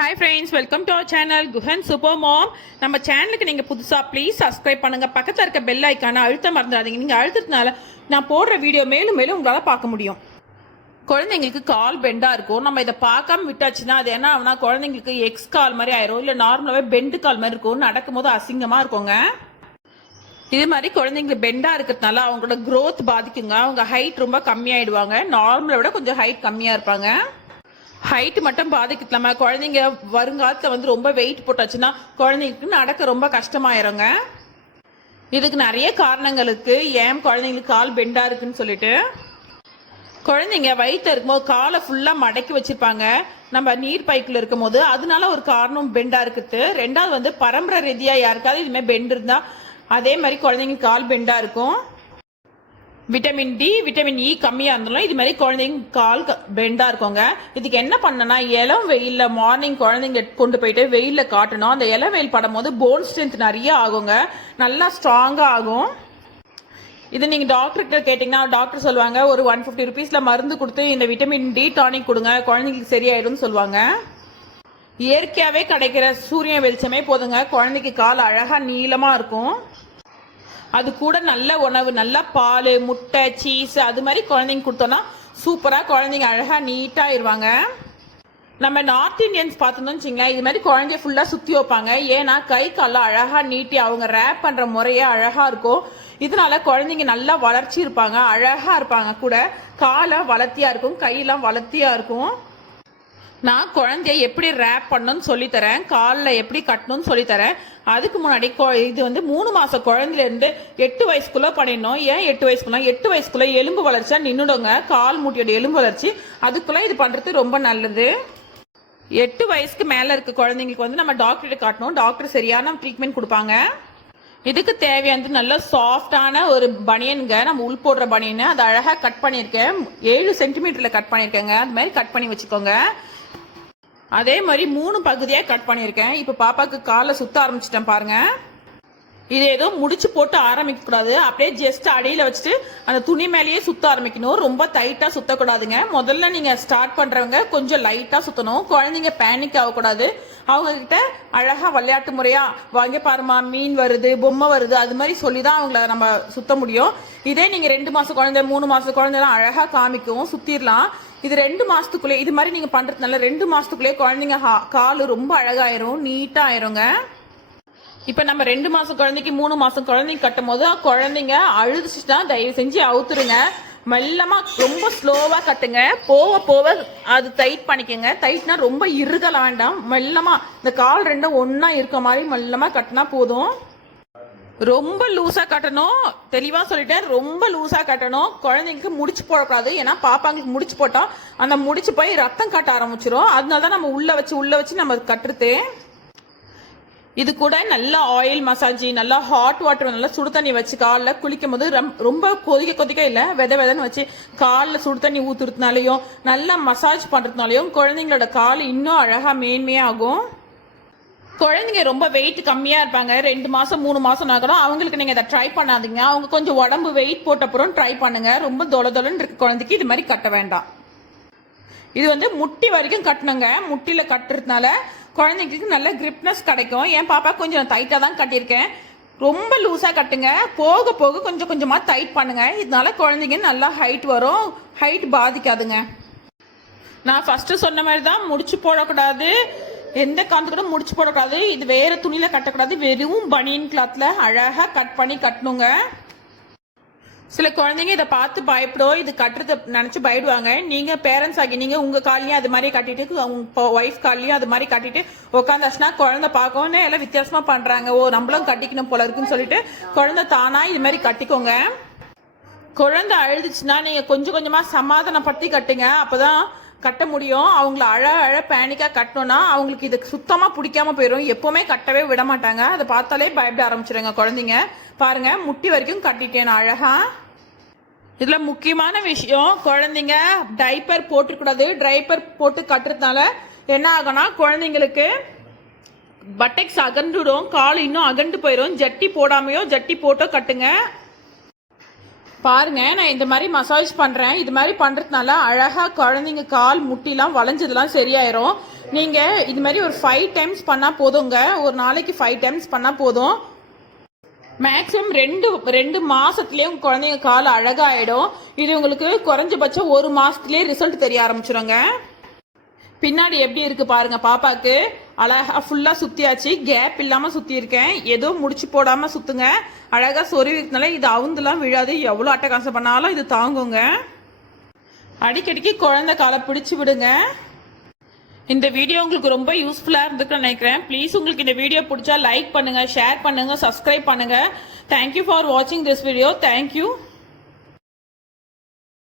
Hi friends, welcome to our channel Guhan super mom. நம்ம சேனலுக்கு நீங்கள் புதுசாக ப்ளீஸ் சப்ஸ்கிரைப் பண்ணுங்கள். பக்கத்தில் இருக்க பெல் ஐக்கானை அழுத்த மறந்துடாதீங்க. நீங்கள் அழுத்ததுனால நான் போடுற வீடியோ மேலும் மேலும் உங்களால் பார்க்க முடியும். குழந்தைங்களுக்கு கால் பெண்டாக இருக்கும். நம்ம இதை பார்க்காம விட்டாச்சுன்னா அது என்ன ஆகுனா குழந்தைங்களுக்கு எக்ஸ் கால் மாதிரி ஆயிரும், இல்லை நார்மலாகவே பெண்டு கால் மாதிரி இருக்கும். நடக்கும்போது அசிங்கமாக இருக்குங்க. இது மாதிரி குழந்தைங்களுக்கு பெண்டாக இருக்கிறதுனால அவங்களோட க்ரோத் பாதிக்குங்க. அவங்க ஹைட் ரொம்ப கம்மியாயிடுவாங்க. நார்மலை விட கொஞ்சம் ஹைட் கம்மியாக இருப்பாங்க. ஹைட் மட்டும் பாதிக்கலாமா, குழந்தைங்க வருங்காலத்தில் ரொம்ப வெயிட் போட்டாச்சுன்னா குழந்தைங்களுக்கு நடக்க ரொம்ப கஷ்டமாயிருங்க. இதுக்கு நிறைய காரணங்கள் இருக்கு. ஏன் குழந்தைங்களுக்கு கால் பெண்டா இருக்குன்னு சொல்லிட்டு, குழந்தைங்க வயிற்று இருக்கும்போது காலை ஃபுல்லாக மடக்கி வச்சிருப்பாங்க நம்ம நீர் பைக்குள்ள இருக்கும் போது. அதனால ஒரு காரணம் பெண்டா இருக்குது. ரெண்டாவது பரம்பரை ரீதியாக யாருக்காவது இதுமாதிரி பெண்ட் இருந்தால் அதே மாதிரி குழந்தைங்களுக்கு கால் பெண்டா இருக்கும். விட்டமின் டி விட்டமின் இ கம்மியாக இருந்தாலும் இது மாதிரி குழந்தைங்க கால் பெண்டாக இருக்குங்க. இதுக்கு என்ன பண்ணனா, இளம் வெயிலில் மார்னிங் குழந்தைங்க கொண்டு போயிட்டு வெயிலில் காட்டணும். அந்த இளம் வெயில் படும் போது போன் ஸ்ட்ரென்த் நிறைய ஆகுங்க, நல்லா ஸ்ட்ராங்காக ஆகும். இது நீங்கள் டாக்டர்கிட்ட கேட்டிங்கன்னா டாக்டர் சொல்லுவாங்க ஒரு 150 rupeesல மருந்து கொடுத்து இந்த விட்டமின் டி டானிக் கொடுங்க, குழந்தைங்களுக்கு சரியாயிடும்னு சொல்லுவாங்க. இயற்கையாகவே கிடைக்கிற சூரிய வெளிச்சமே போதுங்க, குழந்தைக்கு கால் அழகாக நீளமாக இருக்கும். அது கூட நல்ல உணவு, நல்ல பால், முட்டை, சீஸ் அது மாதிரி குழந்தைங்க கொடுத்தோன்னா சூப்பராக குழந்தைங்க அழகாக நீட்டாகிடுவாங்க. நம்ம நார்த் இந்தியன்ஸ் பார்த்துருந்தோம்னு வச்சிங்களேன், இது மாதிரி குழந்தைய ஃபுல்லாக சுற்றி வைப்பாங்க. ஏன்னா கை காலில் அழகாக நீட்டி அவங்க ரேப் பண்ணுற முறையே அழகாக இருக்கும். இதனால குழந்தைங்க நல்லா வளர்ச்சி இருப்பாங்க, அழகாக இருப்பாங்க. கூட காலை வளர்த்தியாக இருக்கும், கையெல்லாம் வளர்த்தியாக இருக்கும். நான் குழந்தைய எப்படி ரேப் பண்ணணும்னு சொல்லித்தரேன், காலில் எப்படி கட்டணும்னு சொல்லித்தரேன். அதுக்கு முன்னாடி இது 3 மாதம் குழந்தைலேருந்து 8 வயசுக்குள்ளே பண்ணிடணும். ஏன் 8 வயசுக்குள்ள? 8 வயசுக்குள்ளே எலும்பு வளர்ச்சியா நின்றுடுங்க, கால் மூட்டியோட எலும்பு வளர்ச்சி. அதுக்குள்ளே இது பண்ணுறது ரொம்ப நல்லது. 8 வயசுக்கு மேலே இருக்க குழந்தைங்களுக்கு நம்ம டாக்டர்கிட்ட காட்டணும். டாக்டர் சரியான ட்ரீட்மெண்ட் கொடுப்பாங்க. இதுக்கு தேவையானது நல்ல சாஃப்டான ஒரு பனியனுங்க, நம்ம உள் போடுற பனியனு. அது அழகாக கட் பண்ணியிருக்கேன், 7 சென்டிமீட்டரில் கட் பண்ணியிருக்கேங்க. அது மாதிரி கட் பண்ணி வச்சுக்கோங்க. அதே மாதிரி 3 பகுதியாக கட் பண்ணியிருக்கேன். இப்போ பாப்பாவுக்கு காலை சுத்த ஆரம்பிச்சிட்டேன் பாருங்க. இது ஏதோ முடிச்சு போட்டு ஆரம்பிக்க கூடாது, அப்படியே ஜஸ்ட் அடியில் வச்சுட்டு அந்த துணி மேலேயே சுத்த ஆரம்பிக்கணும். ரொம்ப டைட்டாக சுத்தக்கூடாதுங்க. முதல்ல நீங்கள் ஸ்டார்ட் பண்ணுறவங்க கொஞ்சம் லைட்டாக சுற்றணும். குழந்தைங்க பேனிக் ஆகக்கூடாது. அவங்க கிட்ட அழகாக விளையாட்டு முறையாக வாங்கி பாருமா, மீன் வருது, பொம்மை வருது, அது மாதிரி சொல்லி தான் அவங்கள நம்ம சுத்த முடியும். இதே நீங்கள் 2 மாதம் குழந்தை 3 மாதம் குழந்தைலாம் அழகாக காமிக்கும், சுற்றிடலாம். இது 2 மாதத்துக்குள்ளே இது மாதிரி நீங்கள் பண்ணுறதுனால 2 மாதத்துக்குள்ளேயே குழந்தைங்க கால் ரொம்ப அழகாயிரும், நீட்டாக ஆயிருங்க. இப்போ நம்ம 2 மாதம் குழந்தைக்கு 3 மாதம் குழந்தைங்க கட்டும் போது குழந்தைங்க அழுதுச்சுன்னா தயவு செஞ்சு அவுத்துருங்க. மெல்லமாக ரொம்ப ஸ்லோவாக கட்டுங்க. போக போக அது டைட் பண்ணிக்கோங்க. டைட்னா ரொம்ப இறுகல வேண்டாம், மெல்லமாக இந்த கால் ரெண்டும் ஒன்றா இருக்க மாதிரி மெல்லமாக கட்டினா போதும். ரொம்ப லூஸாக கட்டணும், தெளிவாக சொல்லிட்டேன். ரொம்ப லூஸாக கட்டணும். குழந்தைங்களுக்கு முடிச்சு போடக்கூடாது. ஏன்னா பாப்பாங்களுக்கு முடிச்சு போட்டால் அந்த முடிச்சு போய் ரத்தம் கட்ட ஆரம்பிச்சிடும். அதனால தான் நம்ம உள்ளே வச்சு நம்ம கட்டுறது. இது கூட நல்லா ஆயில் மசாஜ், நல்லா ஹாட் வாட்டர், நல்லா சுடு தண்ணி வச்சு காலில் குளிக்கும் போது ரொம்ப கொதிக்க இல்லை, வெதன்னு வச்சு காலில் சுடு தண்ணி ஊற்றுறதுனாலையும் நல்லா மசாஜ் பண்ணுறதுனாலையும் குழந்தைங்களோட கால் இன்னும் அழகாக மேன்மையாகும். குழந்தைங்க ரொம்ப வெயிட் கம்மியாக இருப்பாங்க, 2 மாதம் 3 மாதம் கூட அவங்களுக்கு நீங்கள் இதை ட்ரை பண்ணாதீங்க. அவங்க கொஞ்சம் உடம்பு வெயிட் போட்டப்புறம் ட்ரை பண்ணுங்க. ரொம்ப தொலைன்னு இருக்க குழந்தைக்கு இது மாதிரி கட்ட வேண்டாம். இது முட்டி வரைக்கும் கட்டணுங்க. முட்டியில் கட்டுறதுனால குழந்தைங்களுக்கு நல்ல கிரிப்னஸ் கிடைக்கும். என் பாப்பா கொஞ்சம் டைட்டாக தான் கட்டியிருக்கேன். ரொம்ப லூஸாக கட்டுங்க. போக போக கொஞ்சம் கொஞ்சமாக டைட் பண்ணுங்க. இதனால குழந்தைங்க நல்லா ஹைட் வரும், ஹைட் பாதிக்காதுங்க. நான் ஃபஸ்ட்டு சொன்ன மாதிரி தான், முடிச்சு போடக்கூடாது, எந்த காலத்து கூட முடிச்சு போடக்கூடாது. இது வேறு துணியில் கட்டக்கூடாது, வெறும் பனியன் கிளாத்தில் அழகாக கட் பண்ணி கட்டணுங்க. சில குழந்தைங்க இதை பார்த்து பயப்படும், இது கட்டுறதை நினச்சி பயப்படுவாங்க. நீங்கள் பேரண்ட்ஸ் ஆகி நீங்கள் உங்கள் காலையும் அது மாதிரி கட்டிட்டு உங்கள் ஒய்ஃப் காலையும் அது மாதிரி கட்டிட்டு உட்காந்தாச்சுன்னா குழந்தை பார்க்கணும் எல்லாம் வித்தியாசமாக பண்ணுறாங்க, ஓ நம்மளும் கட்டிக்கணும் போல இருக்குன்னு சொல்லிட்டு குழந்தை தானாக இது மாதிரி கட்டிக்கோங்க. குழந்தை அழுதுச்சுன்னா நீங்கள் கொஞ்சம் கொஞ்சமாக சமாதானப்படுத்தி கட்டுங்க, அப்போ தான் கட்ட முடியும். அவங்கள அழ பேனிக்காக கட்டணும்னா அவங்களுக்கு இது சுத்தமாக பிடிக்காம போயிடும். எப்போவுமே கட்டவே விட மாட்டாங்க. அதை பார்த்தாலே பயப்பட ஆரம்பிச்சிடுங்க குழந்தைங்க. பாருங்க, முட்டி வரைக்கும் கட்டிட்டேன் அழகா. இதில் முக்கியமான விஷயம், குழந்தைங்க டைப்பர் போட்டுக்கூடாது. டைப்பர் போட்டு கட்டுறதுனால என்ன ஆகும்னா குழந்தைங்களுக்கு பட்டெக்ஸ் அகண்டுடும், கால் இன்னும் அகண்டு போயிடும். ஜட்டி போடாமையோ ஜட்டி போட்டோ கட்டுங்க. பாருங்க, நான் இந்த மாதிரி மசாஜ் பண்ணுறேன். இது மாதிரி பண்ணுறதுனால அழகாக குழந்தைங்க கால் முட்டிலாம் வளைஞ்சதுலாம் சரியாயிரும். நீங்கள் இது மாதிரி ஒரு 5 டைம்ஸ் பண்ணால் போதுங்க. ஒரு நாளைக்கு 5 டைம்ஸ் பண்ணால் போதும். மேக்ஸிமம் ரெண்டு மாதத்துலேயே உங்கள் குழந்தைங்க கால் அழகாகிடும். இது உங்களுக்கு குறைஞ்சபட்சம் 1 மாதத்துலேயே ரிசல்ட் தெரிய ஆரம்பிச்சிடுங்க. பின்னாடி எப்படி இருக்குது பாருங்கள். பாப்பாவுக்கு அழகாக ஃபுல்லாக சுற்றியாச்சு. கேப் இல்லாமல் சுற்றியிருக்கேன். எதுவும் முடிச்சு போடாமல் சுற்றுங்க. அழகாக சொருவிக்கிறதுனால இது அவுந்துலாம் விழாது. எவ்வளோ அட்டகாசம் பண்ணாலும் இது தாங்குங்க. அடிக்கடிக்கு குழந்தை காலை பிடிச்சி விடுங்க. இந்த வீடியோ உங்களுக்கு ரொம்ப யூஸ்ஃபுல்லாக இருந்துக்குன்னு நினைக்கிறேன். ப்ளீஸ் உங்களுக்கு இந்த வீடியோ பிடிச்சா லைக் பண்ணுங்கள், ஷேர் பண்ணுங்கள், சப்ஸ்கிரைப் பண்ணுங்கள். தேங்க்யூ ஃபார் வாட்சிங் திஸ் வீடியோ. தேங்க்யூ.